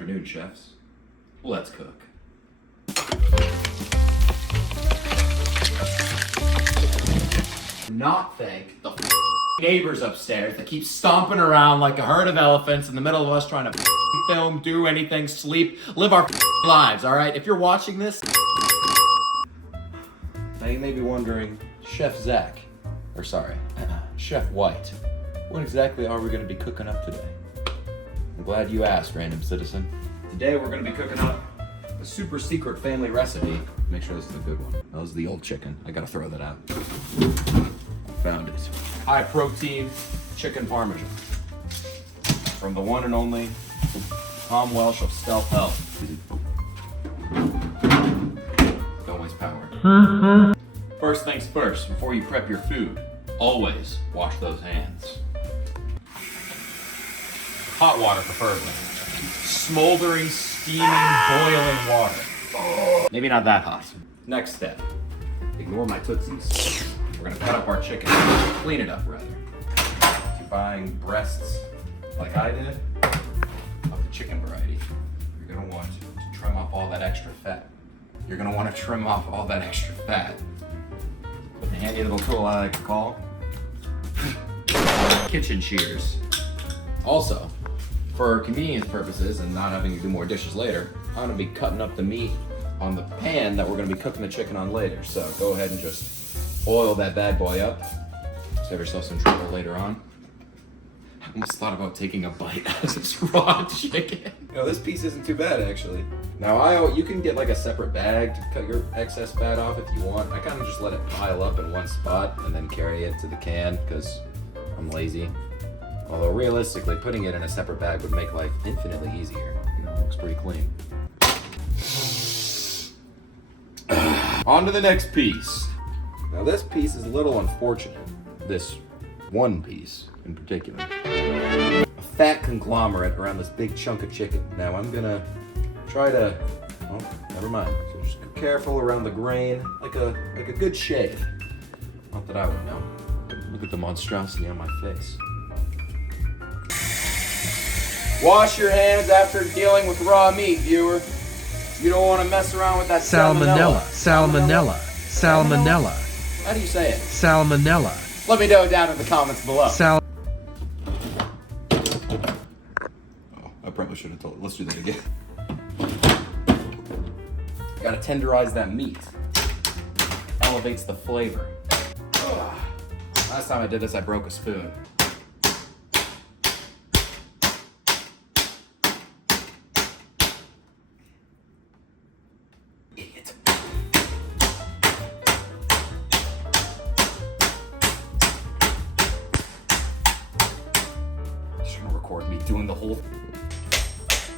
afternoon, chefs. Let's cook. Not thank the neighbors upstairs that keep stomping around like a herd of elephants in the middle of us trying to film, do anything, sleep, live our lives, all right? If you're watching this, now you may be wondering, Chef Zach, or sorry, Chef White, what exactly are we gonna be cooking up today? I'm glad you asked, random citizen. Today we're gonna be cooking up a super secret family recipe. Make sure this is a good one. That was the old chicken. I gotta throw that out. Found it. High protein chicken Parmesan. From the one and only Tom Welsh of Stealth Health. Don't waste power. First things first, before you prep your food, always wash those hands. Hot water preferably. Smoldering, steaming, boiling water. Maybe not that hot. Next step, ignore my tootsies. We're gonna cut up our chicken, clean it up rather. If you're buying breasts like I did, of the chicken variety, you're gonna want to trim off all that extra fat. You're gonna want to trim off all that extra fat with a handy little tool I like to call kitchen shears. Also, for convenience purposes and not having to do more dishes later, I'm gonna be cutting up the meat on the pan that we're gonna be cooking the chicken on later. So go ahead and just oil that bad boy up. Save yourself some trouble later on. I almost thought about taking a bite out of this raw chicken. You know, this piece isn't too bad actually. Now you can get like a separate bag to cut your excess fat off if you want. I kind of just let it pile up in one spot and then carry it to the can because I'm lazy. Although realistically, putting it in a separate bag would make life infinitely easier. You know, it looks pretty clean. On to the next piece. Now this piece is a little unfortunate. This one piece in particular. A fat conglomerate around this big chunk of chicken. Now I'm gonna try to, well, never mind. So just be careful around the grain, like a good shave. Not that I would know. Look at the monstrosity on my face. Wash your hands after dealing with raw meat, viewer. You don't want to mess around with that salmonella. Salmonella. How do you say it? Salmonella. Let me know down in the comments below. Oh, I probably should have told. Let's do that again. Gotta tenderize that meat. Elevates the flavor. Ugh. Last time I did this, I broke a spoon. Idiot. Just gonna record me doing the whole.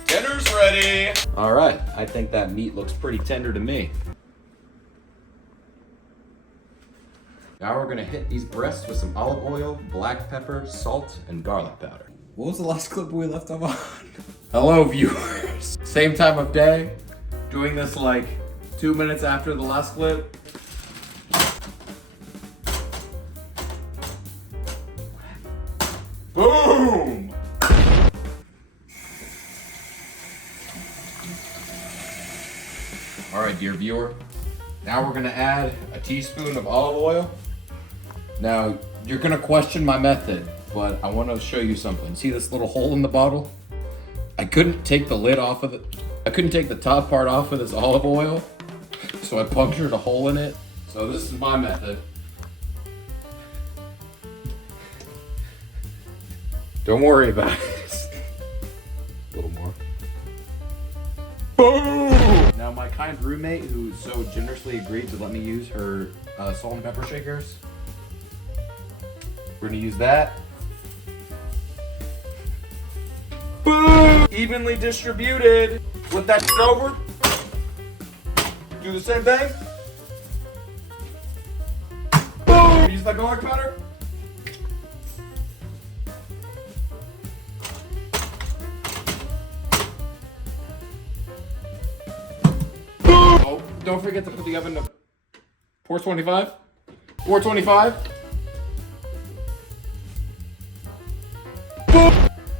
Dinner's ready! Alright, I think that meat looks pretty tender to me. Now we're gonna hit these breasts with some olive oil, black pepper, salt, and garlic powder. What was the last clip we left off on? Hello viewers! Same time of day, doing this like 2 minutes after the last clip. Boom! All right, dear viewer. Now we're gonna add a teaspoon of olive oil. Now, you're gonna question my method, but I wanna show you something. See this little hole in the bottle? I couldn't take the lid off of it. I couldn't take the top part off of this olive oil, so I punctured a hole in it. So this is my method. Don't worry about it. A little more. Boom! Now my kind roommate, who so generously agreed to let me use her salt and pepper shakers, we're gonna use that. Boom! Evenly distributed. Flip that shit over. Do the same thing. Boom! Use that garlic powder. Oh, don't forget to put the oven to 425. 425. Boom!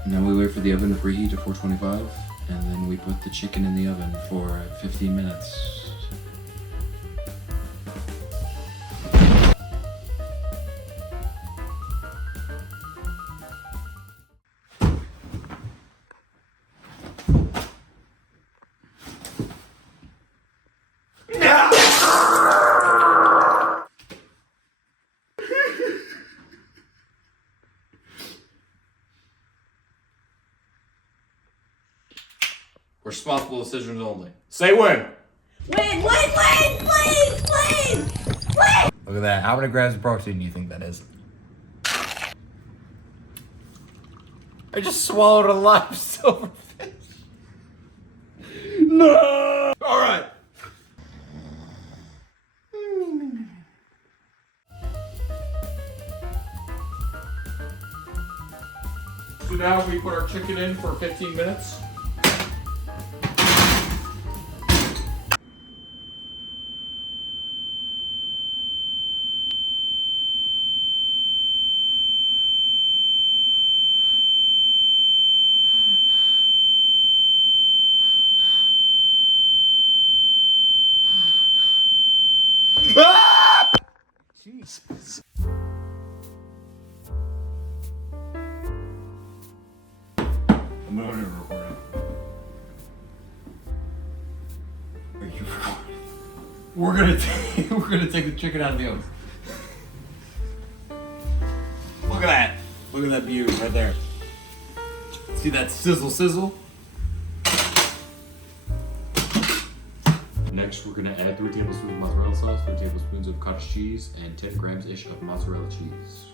Now we wait for the oven to preheat to 425 And then we put the chicken in the oven for 15 minutes. Responsible decisions only. Say when. Win, please! Look at that. How many grams of protein do you think that is? I just swallowed a live silverfish. No! Alright. So now we put our chicken in for 15 minutes. Ah! Jesus. I'm not even recording. Are you recording? We're gonna take the chicken out of the oven. Look at that. Look at that view right there. See that sizzle? Next, we're gonna add 3 tablespoons of mozzarella sauce, 3 tablespoons of cottage cheese, and 10 grams-ish of mozzarella cheese.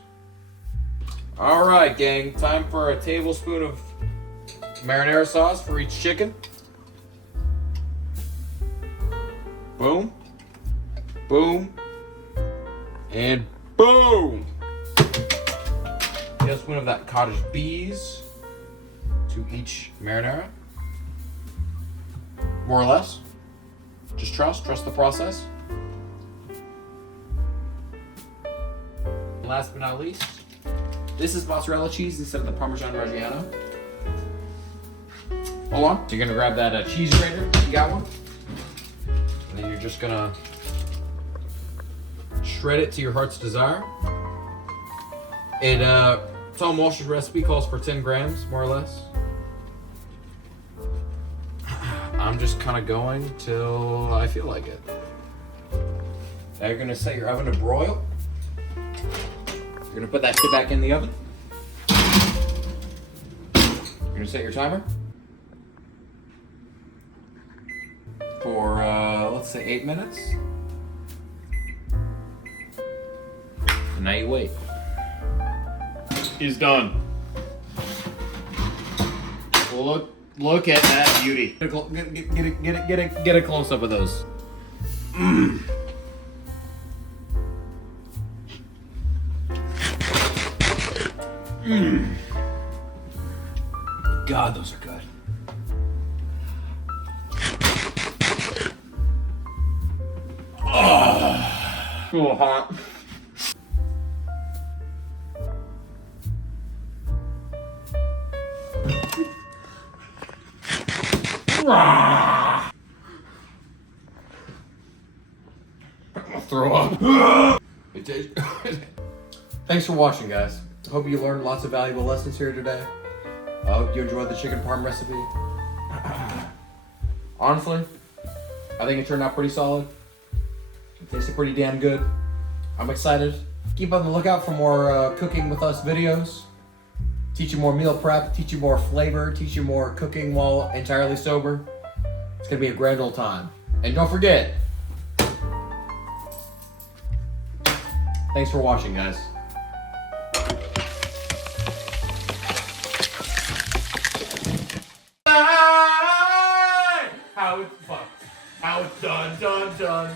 All right, gang, time for a tablespoon of marinara sauce for each chicken. Boom, boom, and boom. Tablespoon of that cottage cheese to each marinara, more or less. Just trust the process. Last but not least, this is mozzarella cheese instead of the Parmesan Reggiano. Hold on. So you're gonna grab that cheese grater, you got one. And then you're just gonna shred it to your heart's desire. Tom Walsh's recipe calls for 10 grams, more or less. I'm just kind of going till I feel like it. Now you're gonna set your oven to broil. You're gonna put that shit back in the oven. You're gonna set your timer for let's say 8 minutes. And now you wait. He's done. Well, look at that beauty. Get a close up of those. Mm. Mm. God, those are good. Oh, so hot. I'll throw up. Thanks for watching, guys. I hope you learned lots of valuable lessons here today. I hope you enjoyed the chicken parm recipe. Honestly, I think it turned out pretty solid. It tasted pretty damn good. I'm excited. Keep on the lookout for more cooking with us videos. Teach you more meal prep, teach you more flavor, teach you more cooking while entirely sober. It's gonna be a grand old time. And don't forget, thanks for watching, guys. How it's done.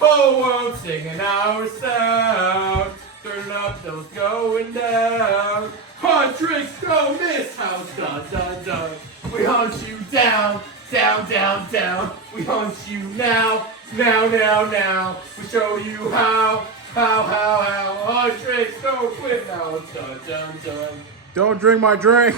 Oh, world singing our sound. Turn up those going down. Hard tricks don't miss. How it's done. We hunt you down. We hunt you now. We show you how. Hard tricks don't quit. Now it's done. Don't drink my drink.